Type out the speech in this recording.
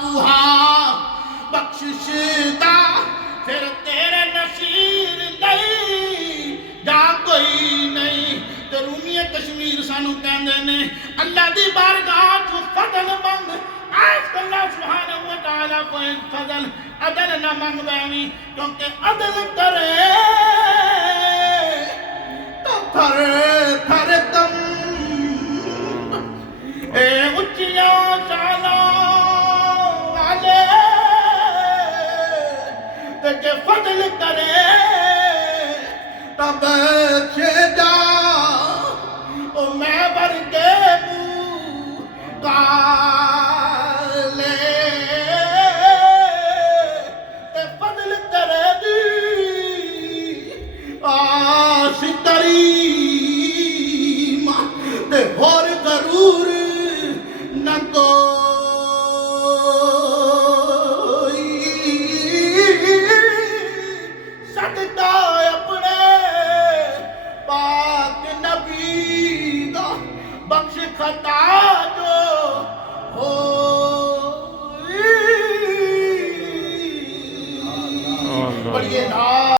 कूहा बख्शिश दा फिर तेरे नसीर नहीं जा कोई नहीं। तो रूमीए कश्मीर सानू कहंदे ने अल्लाह दी बारगाह तू फजल मंग, आज अल्लाह सुब्हानहू व तआला कोई फजल अदल ना मंग बैवी, क्योंकि अदल करे तो थर थर दम ए उच्चिया शाला वाले ते जे फजल करे तब छेदा ओ मैं वर्गे मुँह काले ते फजल करे दी आश करीम ते होर जरूर न कोई। सदका अपने पाक नबी दा बख्श खता